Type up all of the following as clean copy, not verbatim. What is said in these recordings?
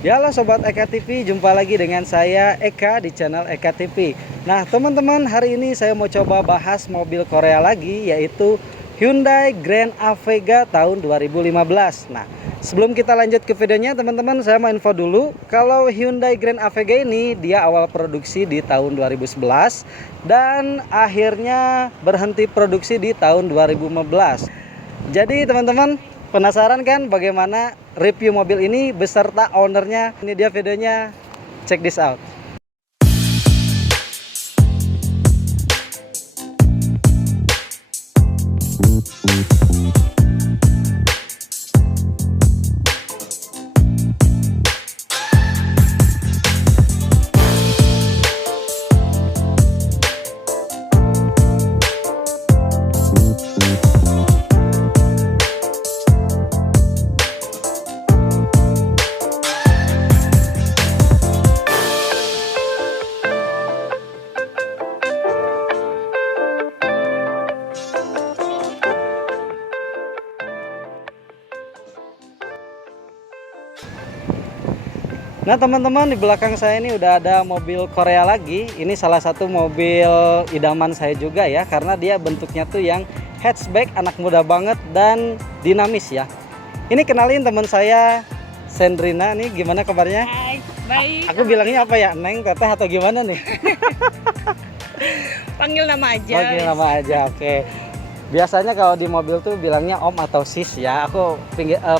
Ya, halo Sobat Eka TV, jumpa lagi dengan saya Eka di channel Eka TV. Nah teman-teman, hari ini saya mau coba bahas mobil Korea lagi, yaitu Hyundai Grand Avega tahun 2015. Nah sebelum kita lanjut ke videonya teman-teman, saya mau info dulu kalau Hyundai Grand Avega ini dia awal produksi di tahun 2011 dan akhirnya berhenti produksi di tahun 2015. Jadi teman-teman, penasaran kan bagaimana review mobil ini beserta ownernya? Ini dia videonya, check this out. Nah teman-teman, di belakang saya ini udah ada mobil Korea lagi. Ini salah satu mobil idaman saya juga ya, karena dia bentuknya tuh yang hatchback, anak muda banget dan dinamis ya. Ini kenalin teman saya, Sandrina nih, gimana kabarnya? Hai, baik. Aku bilangnya apa ya, Neng, Teteh atau gimana nih? Panggil nama aja. Panggil nama aja, oke. Biasanya kalau di mobil tuh bilangnya Om atau Sis ya. Aku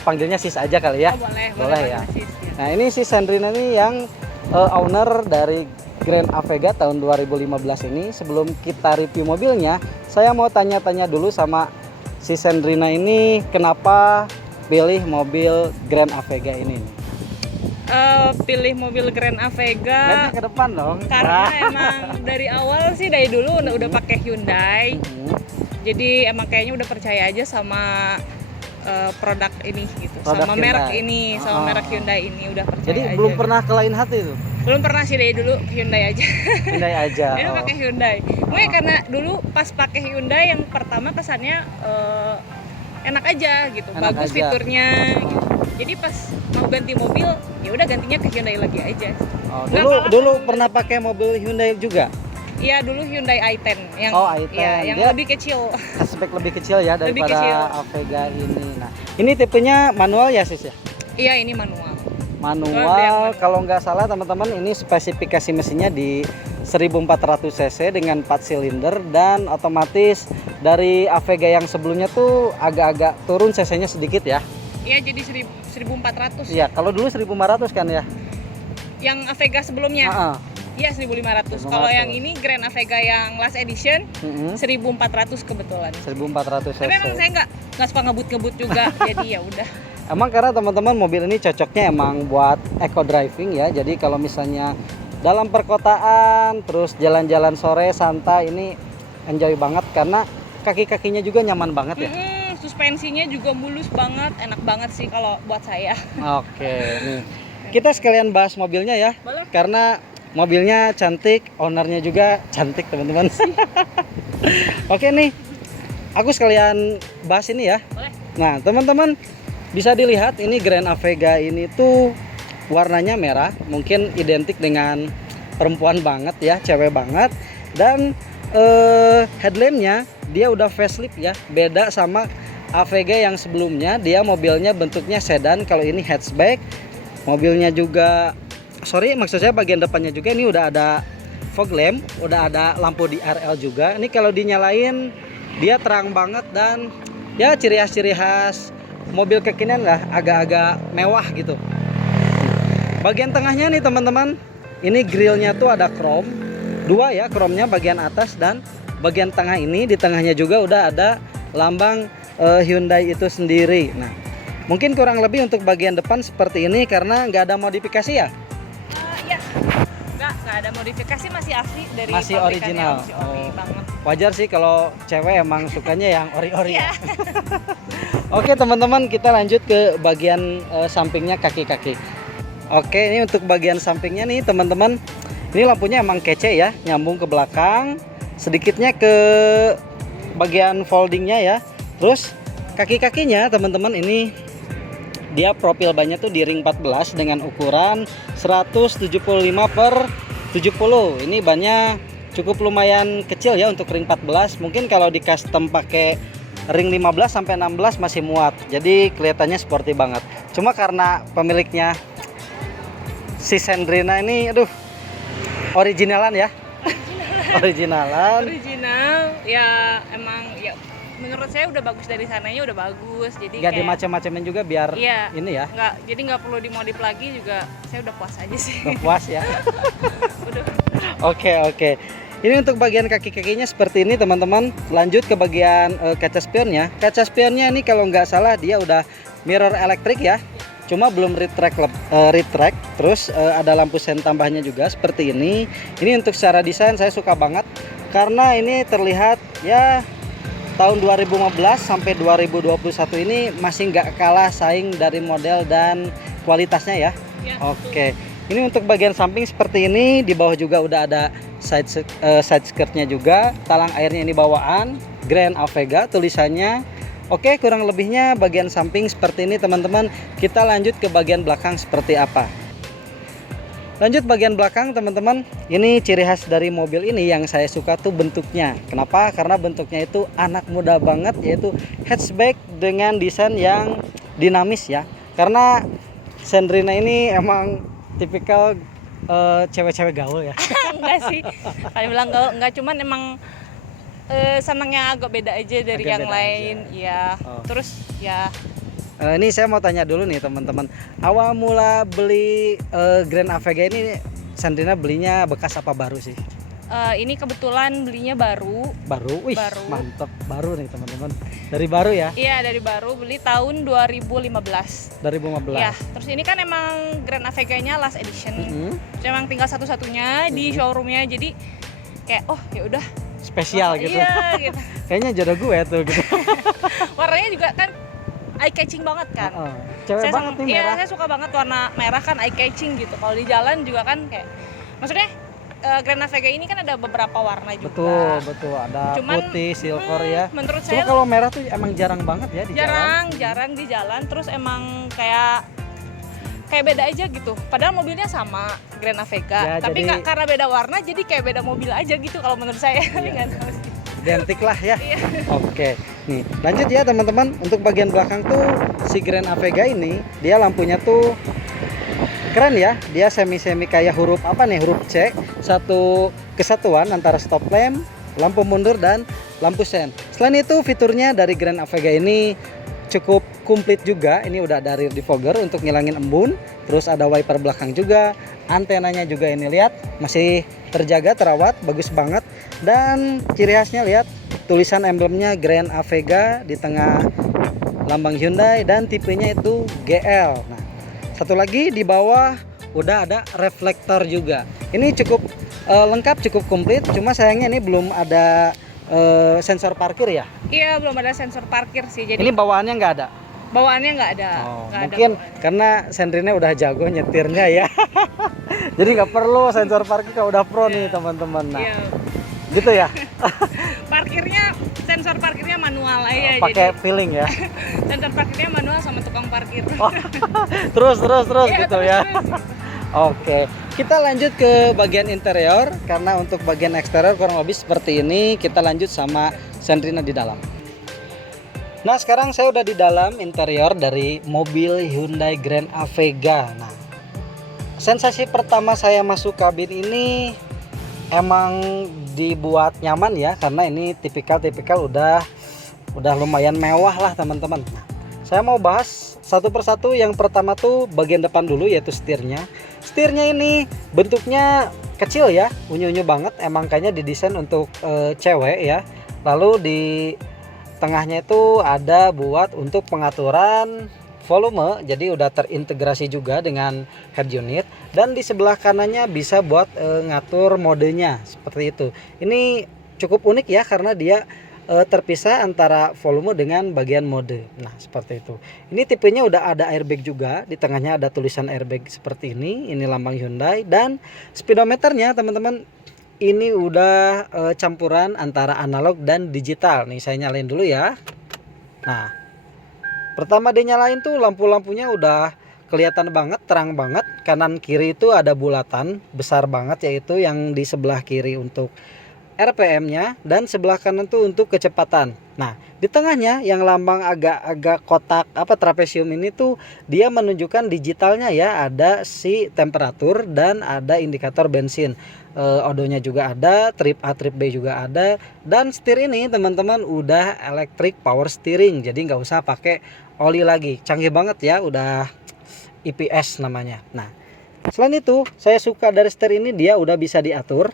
panggilnya Sis aja kali ya. Oh, boleh ya. Sis, gitu. Nah ini si Sandrina ini yang owner dari Grand Avega tahun 2015 ini. Sebelum kita review mobilnya, saya mau tanya-tanya dulu sama si Sandrina ini kenapa pilih mobil Grand Avega ini. Pilih mobil Grand Avega Lihatnya ke depan dong. karena emang dari awal sih, dari dulu udah pakai Hyundai. Jadi emang kayaknya udah percaya aja sama produk ini gitu, Produk sama Hyundai. merek ini, sama merek Hyundai ini udah percaya. Jadi aja belum gitu. pernah ke lain hati tuh. Belum pernah sih, dari dulu Hyundai aja. Hyundai aja. Jadi pakai Hyundai. Mungkin karena dulu pas pakai Hyundai yang pertama kesannya enak aja gitu, Enak bagus aja. fiturnya gitu. Jadi pas mau ganti mobil, ya udah gantinya ke Hyundai lagi aja. Oh, Nggak dulu kalah dulu sama pernah pakai mobil Hyundai juga. Iya, dulu Hyundai i10 yang Oh, i10. ya, yang Dia lebih kecil. Aspek lebih kecil ya Lebih daripada kecil. Avega ini. Nah, ini tipenya manual ya Sis ya? Iya, ini manual. Manual, kalau nggak salah teman-teman, ini spesifikasi mesinnya di 1400 cc dengan 4 silinder dan otomatis dari Avega yang sebelumnya tuh agak-agak turun cc-nya sedikit ya. Iya, jadi 1400. Iya, kalau dulu 1500 kan ya. Yang Avega sebelumnya. Heeh. Iya, 1500. 1500. Kalau yang ini Grand Avega yang last edition, Mm-mm. 1400 kebetulan. 1400 cc. Tapi emang saya nggak suka ngebut-ngebut juga, jadi ya udah. Emang karena teman-teman mobil ini cocoknya emang buat eco driving ya. Jadi kalau misalnya dalam perkotaan terus jalan-jalan sore santai, ini enjoy banget karena kaki-kakinya juga nyaman banget ya. Suspensinya juga mulus banget, enak banget sih kalau buat saya. Oke, nih. Kita sekalian bahas mobilnya ya. Boleh. Karena mobilnya cantik, ownernya juga cantik, teman-teman. Oke nih. Aku sekalian bahas ini ya. Boleh. Nah, teman-teman bisa dilihat ini Grand Avega ini tuh warnanya merah, mungkin identik dengan perempuan banget ya, cewek banget. Dan headlampnya dia udah facelift ya, beda sama Avega yang sebelumnya. Dia mobilnya bentuknya sedan, kalau ini hatchback. Mobilnya juga, maksud saya bagian depannya juga ini udah ada fog lamp, udah ada lampu di RL juga. Ini kalau dinyalain dia terang banget dan ya ciri khas mobil kekinian lah, agak-agak mewah gitu. Bagian tengahnya nih teman-teman, ini grillnya tuh ada chrome, dua ya chrome-nya bagian atas, dan bagian tengah ini di tengahnya juga udah ada lambang Hyundai itu sendiri. Nah, mungkin kurang lebih untuk bagian depan seperti ini karena nggak ada modifikasi ya? Iya, nggak ada modifikasi, masih asli dari Masih pabrikannya, original. masih ori banget. Wajar sih kalau cewek emang sukanya yang ori-ori. Iya. Oke teman-teman, kita lanjut ke bagian sampingnya, kaki-kaki. Oke, ini untuk bagian sampingnya nih teman-teman. Ini lampunya emang kece ya, nyambung ke belakang, sedikitnya ke bagian foldingnya ya. Terus kaki-kakinya teman-teman ini Dia profil bannya tuh di ring 14 dengan ukuran 175/70. Ini bannya cukup lumayan kecil ya untuk ring 14. Mungkin kalau di custom pakai ring 15 sampai 16 masih muat. Jadi kelihatannya sporty banget. Cuma karena pemiliknya si Sandrina ini aduh originalan ya. Originalan. Original ya, emang ya menurut saya udah bagus, dari sananya udah bagus, jadi Gak kayak dimacem-macemin juga biar iya, ini ya. jadi nggak perlu dimodif lagi juga, saya udah puas aja sih. Udah puas ya. Udah. Oke. Ini untuk bagian kaki-kakinya seperti ini teman-teman. Lanjut ke bagian kaca spionnya. Kaca spionnya ini kalau nggak salah dia udah mirror elektrik ya. Cuma belum retract. Terus ada lampu sen tambahnya juga seperti ini. Ini untuk secara desain saya suka banget karena ini terlihat ya tahun 2015 sampai 2021 ini masih nggak kalah saing dari model dan kualitasnya ya. Ya, Oke. Ini untuk bagian samping seperti ini, di bawah juga udah ada side skirtnya juga, talang airnya ini bawaan, Grand Avega tulisannya. Oke, kurang lebihnya bagian samping seperti ini teman-teman. Kita lanjut ke bagian belakang seperti apa. Lanjut bagian belakang teman-teman. Ini ciri khas dari mobil ini yang saya suka tuh bentuknya. Kenapa? Karena bentuknya itu anak muda banget, yaitu hatchback dengan desain yang dinamis ya. Karena Sandrina ini emang tipikal cewek-cewek gaul ya. Enggak sih, kalau bilang enggak, cuman emang senangnya agak beda aja dari Agak yang beda lain ya. Oh. Terus ya Ini saya mau tanya dulu nih teman-teman. Awal mula beli Grand Avega ini Sandrina belinya bekas apa baru sih? ini kebetulan belinya baru. Baru, wih Baru. mantep, baru nih teman-teman. Dari baru ya? Iya, dari baru, beli tahun 2015. 2015. Ya, terus ini kan emang Grand Avega-nya last edition. Terus emang tinggal satu-satunya di showroomnya, jadi kayak oh ya udah Spesial gitu. Iya gitu. Kayaknya jodoh gue tuh gitu. Warnanya juga kan eye catching banget kan. Cewek Saya banget nih iya, merah. saya suka banget warna merah kan eye catching gitu. Kalau di jalan juga kan kayak maksudnya Grand Avega ini kan ada beberapa warna juga. Betul. Ada Cuman, putih, silver ya. Menurut Cuma saya kalau merah tuh emang jarang banget ya di jalan. jarang di jalan, terus emang kayak beda aja gitu. Padahal mobilnya sama Grand Avega, Ya, tapi jadi- karena beda warna jadi kayak beda mobil aja gitu kalau menurut saya. Iya. Nggak tahu sih. Identik lah ya. Iya. Oke, nih lanjut ya teman-teman. Untuk bagian belakang tuh si Grand Avega ini dia lampunya tuh keren ya. Dia semi kayak huruf apa nih, huruf C. Satu kesatuan antara stop lamp, lampu mundur dan lampu sen. Selain itu fiturnya dari Grand Avega ini cukup komplit juga. Ini udah ada rear defogger untuk ngilangin embun. Terus ada wiper belakang juga. Antenanya juga ini lihat masih terjaga, terawat, bagus banget. Dan ciri khasnya lihat tulisan emblemnya Grand Avega di tengah lambang Hyundai dan tipenya itu GL. Nah, satu lagi di bawah udah ada reflektor juga. Ini cukup lengkap, cukup komplit. Cuma sayangnya ini belum ada sensor parkir ya. Iya, belum ada sensor parkir sih. Jadi Ini bawaannya nggak ada. bawaannya nggak ada. Nggak ada Mungkin bawaan. karena Sandrina udah jago nyetirnya ya. Jadi nggak perlu sensor parkir kalau udah pro nih teman-teman. Nah, Iya. gitu ya. Parkirnya sensor parkirnya manual aja. Pakai Jadi feeling ya. sensor parkirnya manual sama tukang parkir. Terus Iya, gitu terus, ya. terus. Oke, kita lanjut ke bagian interior karena untuk bagian eksterior kurang lebih seperti ini. Kita lanjut sama Sandrina di dalam. Nah, sekarang saya udah di dalam interior dari mobil Hyundai Grand Avega. Nah, sensasi pertama saya masuk kabin ini emang dibuat nyaman ya, karena ini tipikal udah lumayan mewah lah teman-teman. Nah, saya mau bahas satu persatu. Yang pertama tuh bagian depan dulu, yaitu setirnya. Setirnya ini bentuknya kecil ya, unyu-unyu banget. Emang kayaknya didesain untuk cewek ya. Lalu di tengahnya itu ada buat untuk pengaturan volume, jadi udah terintegrasi juga dengan head unit. Dan di sebelah kanannya bisa buat ngatur modenya seperti itu. Ini cukup unik ya, karena dia terpisah antara volume dengan bagian mode. Nah, seperti itu. Ini tipenya udah ada airbag juga. Di tengahnya ada tulisan airbag seperti ini. Ini lambang Hyundai. Dan speedometernya teman-teman, ini udah campuran antara analog dan digital. Nih saya nyalain dulu ya. Nah, Pertama dinyalain tuh lampu-lampunya udah kelihatan banget, terang banget. Kanan kiri itu ada bulatan besar banget, yaitu yang di sebelah kiri untuk RPM-nya dan sebelah kanan tuh untuk kecepatan. Nah, di tengahnya yang lambang agak-agak kotak apa trapesium ini tuh dia menunjukkan digitalnya ya, ada si temperatur dan ada indikator bensin. Odonya juga ada, trip A trip B juga ada, dan setir ini teman-teman udah electric power steering, jadi nggak usah pakai oli lagi. Canggih banget ya, udah IPS namanya. Nah, selain itu saya suka dari setir ini, dia udah bisa diatur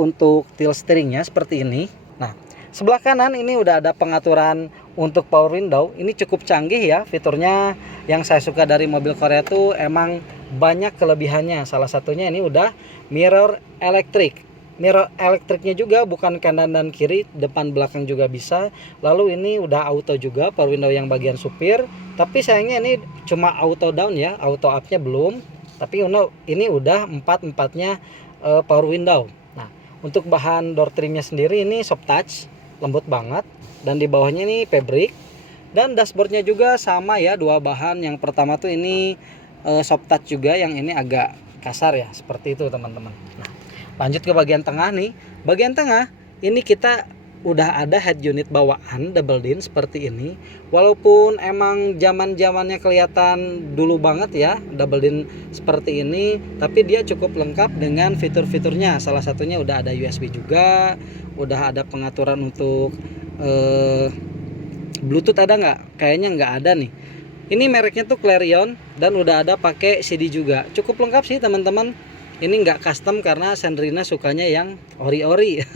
untuk tilt steeringnya seperti ini. Nah, sebelah kanan ini udah ada pengaturan untuk power window. Ini cukup canggih ya fiturnya. Yang saya suka dari mobil Korea tuh emang banyak kelebihannya. Salah satunya ini udah mirror elektrik. Mirror elektriknya juga bukan kanan dan kiri, depan belakang juga bisa. Lalu ini udah auto juga power window yang bagian supir. Tapi sayangnya ini cuma auto down ya, auto up-nya belum. Tapi ini udah empatnya power window. Untuk bahan door trimnya sendiri ini soft touch, lembut banget, dan di bawahnya ini fabric. Dan dashboardnya juga sama ya, dua bahan. Yang pertama tuh ini soft touch juga, yang ini agak kasar ya, seperti itu teman-teman. Nah, lanjut ke bagian tengah nih. Bagian tengah ini kita udah ada head unit bawaan double din seperti ini. Walaupun emang zaman-zamannya kelihatan dulu banget ya double din seperti ini, tapi dia cukup lengkap dengan fitur-fiturnya. Salah satunya udah ada USB juga, udah ada pengaturan untuk Bluetooth, ada nggak? Kayaknya nggak ada nih. Ini mereknya tuh Clarion dan udah ada pakai CD juga. Cukup lengkap sih teman-teman. Ini nggak custom karena Sandrina sukanya yang ori-ori.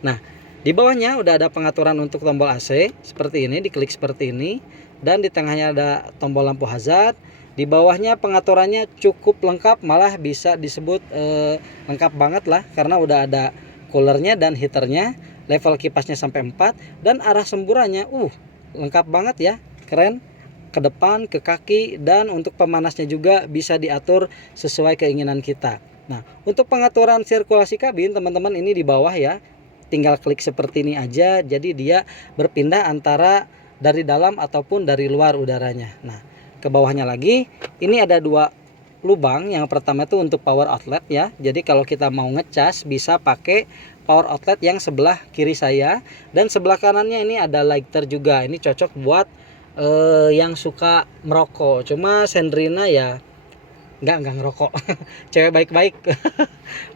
Nah, di bawahnya udah ada pengaturan untuk tombol AC seperti ini, diklik seperti ini, dan di tengahnya ada tombol lampu hazard. Di bawahnya pengaturannya cukup lengkap, malah bisa disebut lengkap banget lah, karena udah ada coolernya dan heaternya, level kipasnya sampai 4, dan arah semburannya lengkap banget ya, keren. Ke depan, ke kaki, dan untuk pemanasnya juga bisa diatur sesuai keinginan kita. Nah, untuk pengaturan sirkulasi kabin teman-teman ini di bawah ya, tinggal klik seperti ini aja, jadi dia berpindah antara dari dalam ataupun dari luar udaranya. Nah, ke bawahnya lagi ini ada dua lubang. Yang pertama itu untuk power outlet ya, jadi kalau kita mau ngecas bisa pakai power outlet yang sebelah kiri saya, dan sebelah kanannya ini ada lighter juga. Ini cocok buat yang suka merokok. Cuma Sandrina ya nggak ngerokok. Cewek baik-baik.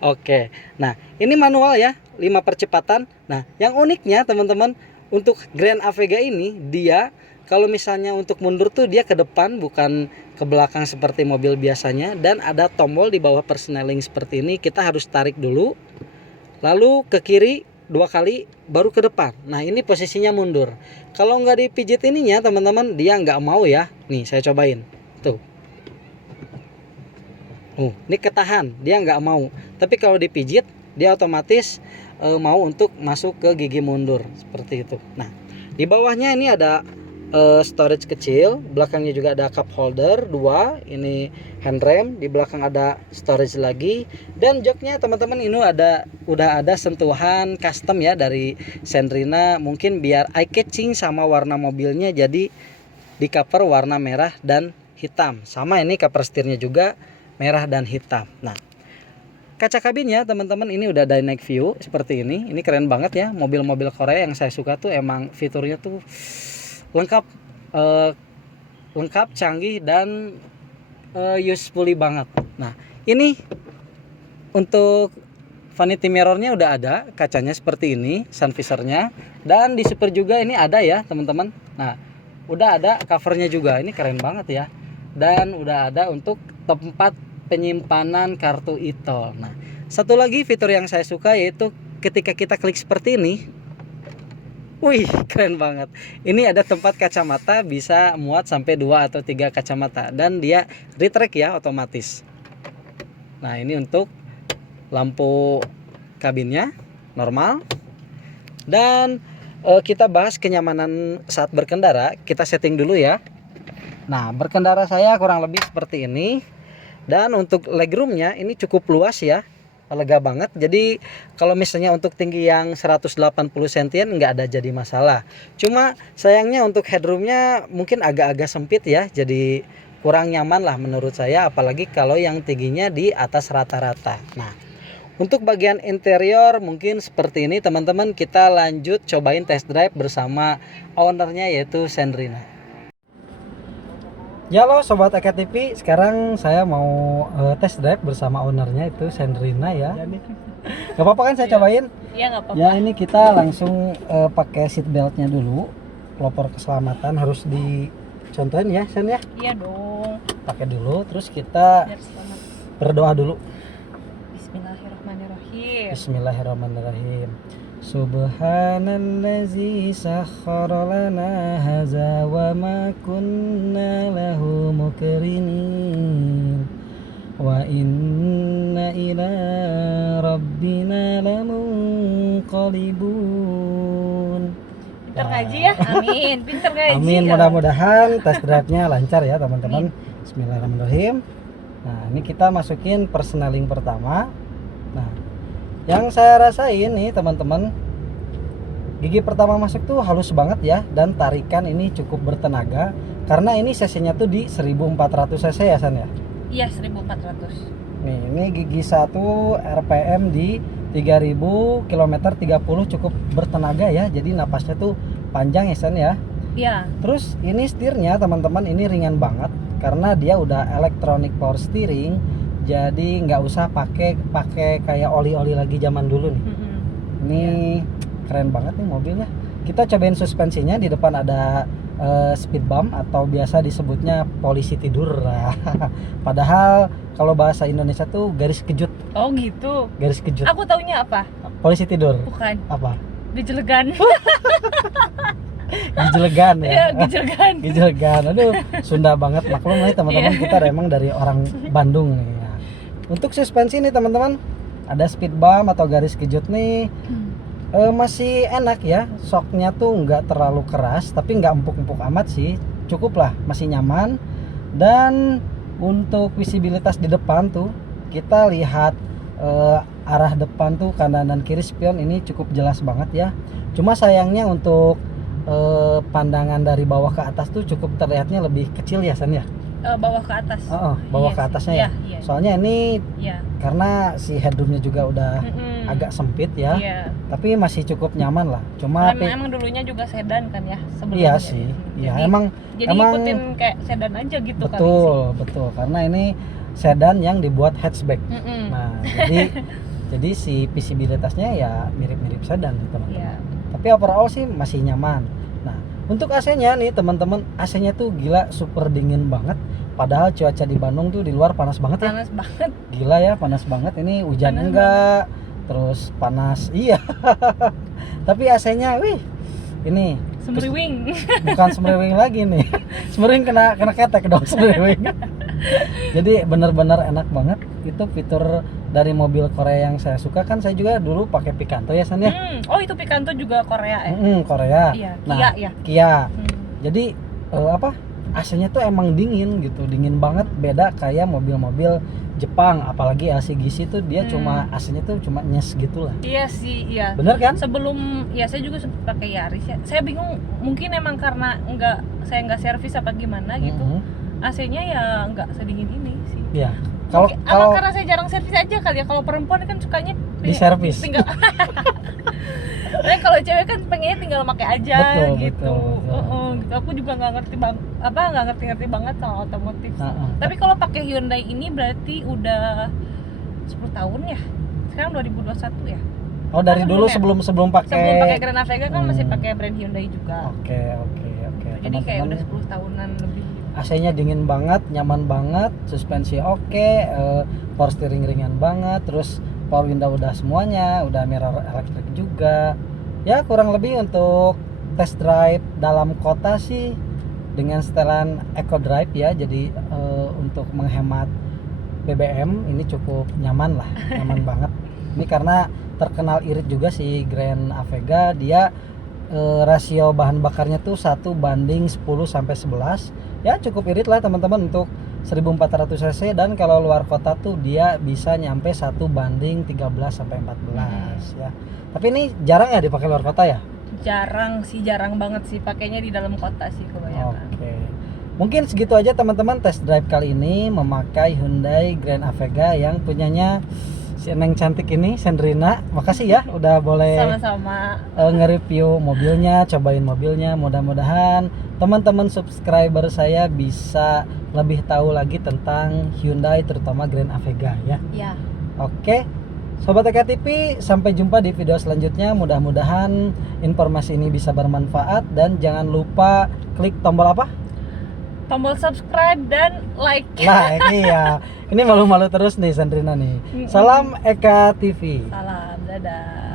Oke. Nah, ini manual ya, 5 percepatan. Nah, yang uniknya teman-teman, untuk Grand Avega ini dia kalau misalnya untuk mundur tuh dia ke depan bukan ke belakang seperti mobil biasanya, dan ada tombol di bawah persneling seperti ini. Kita harus tarik dulu, lalu ke kiri 2 kali, baru ke depan. Nah, ini posisinya mundur. Kalau nggak dipijit ininya teman-teman, dia nggak mau ya. Nih saya cobain tuh. Ini ketahan, dia nggak mau. Tapi kalau dipijit, dia otomatis mau untuk masuk ke gigi mundur seperti itu. Nah, di bawahnya ini ada storage kecil, belakangnya juga ada cup holder 2, ini handrem, di belakang ada storage lagi, dan joknya teman-teman ini udah ada sentuhan custom ya dari Sandrina, mungkin biar eye catching sama warna mobilnya, jadi di cover warna merah dan hitam. Sama ini cover setirnya juga merah dan hitam. Nah, kaca kabinnya teman-teman ini udah dynamic view seperti ini. Ini keren banget ya, mobil-mobil Korea yang saya suka tuh emang fiturnya tuh lengkap, canggih, dan usefully banget. Nah, ini untuk vanity mirrornya udah ada, kacanya seperti ini, sun visornya, dan di super juga ini ada ya teman-teman. Nah, udah ada covernya juga. Ini keren banget ya, dan udah ada untuk tempat penyimpanan kartu e-tol. Nah, satu lagi fitur yang saya suka yaitu ketika kita klik seperti ini, wih, keren banget. Ini ada tempat kacamata, bisa muat sampai 2 atau 3 kacamata, dan dia retract ya otomatis. Nah, ini untuk lampu kabinnya normal. Dan kita bahas kenyamanan saat berkendara. Kita setting dulu ya. Nah, berkendara saya kurang lebih seperti ini. Dan untuk legroomnya ini cukup luas ya. lega banget. Jadi kalau misalnya untuk tinggi yang 180 cm nggak ada jadi masalah. Cuma sayangnya untuk headroomnya mungkin agak-agak sempit ya, jadi kurang nyaman lah menurut saya, apalagi kalau yang tingginya di atas rata-rata. Nah, untuk bagian interior mungkin seperti ini teman-teman. Kita lanjut cobain test drive bersama ownernya yaitu Sandrina. Ya lo sobat Eka TV, sekarang saya mau test drive bersama ownernya itu Sandrina ya. Gak apa-apa kan saya cobain? Iya nggak apa-apa. Ya ini kita langsung pakai seat beltnya dulu. Pelopor keselamatan harus dicontohin ya Sen ya. Iya dong. Pakai dulu, terus kita Biar selamat. berdoa dulu. Bismillahirrahmanirrahim. Bismillahirrahmanirrahim. Subhanallazi sakhkhara lana hadza wa ma kunna lahu muqrinin wa inna ila rabbina lamunqalibun. Pinter ngaji ya, amin. Pinter ngaji. Amin, mudah-mudahan test drive-nya lancar ya teman-teman. Bismillahirrahmanirrahim. Nah, ini kita masukin persneling pertama. Nah, yang saya rasain nih teman-teman, gigi pertama masuk tuh halus banget ya, dan tarikan ini cukup bertenaga karena ini cc-nya tuh di 1400 cc ya San ya. Iya 1400. Nih, ini gigi 1 RPM di 3000 km 30 cukup bertenaga ya. Jadi napasnya tuh panjang ya San ya. Iya. Terus ini setirnya teman-teman ini ringan banget karena dia udah electronic power steering. Jadi nggak usah pakai kayak oli-oli lagi zaman dulu nih. Ini keren banget nih mobilnya. Kita cobain suspensinya. Di depan ada speed bump atau biasa disebutnya polisi tidur. Padahal kalau bahasa Indonesia tuh garis kejut. Oh gitu. Garis kejut. Aku taunya apa? Polisi tidur. Bukan. Apa? Gejelegan. Gijelegan ya. Iya, gejelegan. Gijelegan. Aduh, Sunda banget, maklum nih teman-teman, kita emang dari orang Bandung nih. Ya. Untuk suspensi nih teman-teman, ada speed bump atau garis kejut nih. Masih enak ya, shocknya tuh nggak terlalu keras tapi nggak empuk-empuk amat sih, cukup lah, masih nyaman. Dan untuk visibilitas di depan tuh kita lihat arah depan tuh kanan dan kiri spion ini cukup jelas banget ya. Cuma sayangnya untuk pandangan dari bawah ke atas tuh cukup terlihatnya lebih kecil ya San ya. Bawah ke atas. Bawah Iya ke sih. atasnya ya. Iya. Soalnya ini Iya. karena si headroomnya juga udah agak sempit ya. Iya. Tapi masih cukup nyaman lah. Cuma Emang dulunya juga sedan kan ya sebelumnya. iya sih. Iya, emang ikutin kayak sedan aja gitu kali betul, sih. betul. Karena ini sedan yang dibuat hatchback. Nah, jadi si visibilitasnya ya mirip-mirip sedan nih teman-teman. Iya. Tapi overall sih masih nyaman. Nah, untuk AC-nya nih teman-teman, AC-nya tuh gila super dingin banget. Padahal cuaca di Bandung tuh di luar panas banget ya. Panas banget. Gila ya, panas banget. Ini hujan Panas enggak, terus panas. Iya. Tapi AC-nya, wih, ini Semriwing. bukan semriwing lagi nih. Semriwing kena ketek dong semriwing. Jadi benar-benar enak banget. Itu fitur dari mobil Korea yang saya suka, kan saya juga dulu pakai Picanto ya San ya. Oh itu Picanto juga Korea ya? Korea. Iya, Nah, Kia ya. Kia. Jadi AC-nya tuh emang dingin gitu, dingin banget, beda kayak mobil-mobil Jepang, apalagi LCGC tuh dia cuma AC-nya tuh cuma nyes gitu lah. Iya sih, iya. Bener kan? Sebelum ya saya juga sempat pakai Yaris ya. Saya bingung, mungkin emang karena saya nggak servis apa gimana gitu. AC-nya ya nggak sedingin ini sih. Iya. Kalau karena saya jarang servis aja kali ya. Kalau perempuan kan sukanya di servis. Tinggal. Nah, kalau cewek kan pengennya tinggal pakai aja betul, gitu. Betul. Gitu. Aku juga nggak ngerti banget sama otomotif. Tapi kalau pakai Hyundai ini berarti udah 10 tahun ya. Sekarang 2021 ya. Oh, dari dulu sebelum pakai. Sebelum pakai Grand Avega kan masih pakai brand Hyundai juga. Oke. Jadi kayak udah 10 tahunan lebih. AC-nya dingin banget, nyaman banget, suspensi oke, power steering ringan banget, terus power window udah semuanya, udah mirror elektrik juga. Ya kurang lebih untuk test drive dalam kota sih dengan setelan Eco Drive ya. Jadi untuk menghemat BBM ini cukup nyaman lah, nyaman banget. Ini karena terkenal irit juga si Grand Avega, dia rasio bahan bakarnya tuh 1:10 sampai 11. Ya cukup irit lah teman-teman untuk 1400 cc, dan kalau luar kota tuh dia bisa nyampe 1:13 sampai 14 ya. Tapi ini jarang ya dipakai luar kota ya? Jarang sih, jarang banget sih pakainya di dalam kota sih kebanyakan. Oke. Mungkin segitu aja teman-teman test drive kali ini memakai Hyundai Grand Avega yang punyanya si Neng cantik ini, Sandrina. Makasih ya udah boleh Sama-sama. nge-review mobilnya, cobain mobilnya. Mudah-mudahan teman-teman subscriber saya bisa lebih tahu lagi tentang Hyundai, terutama Grand Avega ya. Ya. Oke, Sobat Eka TV, sampai jumpa di video selanjutnya. Mudah-mudahan informasi ini bisa bermanfaat, dan jangan lupa klik tombol apa? Tombol subscribe dan like. Like, iya. Ini malu-malu terus nih Sandrina nih. Salam Eka TV. Salam, dadah.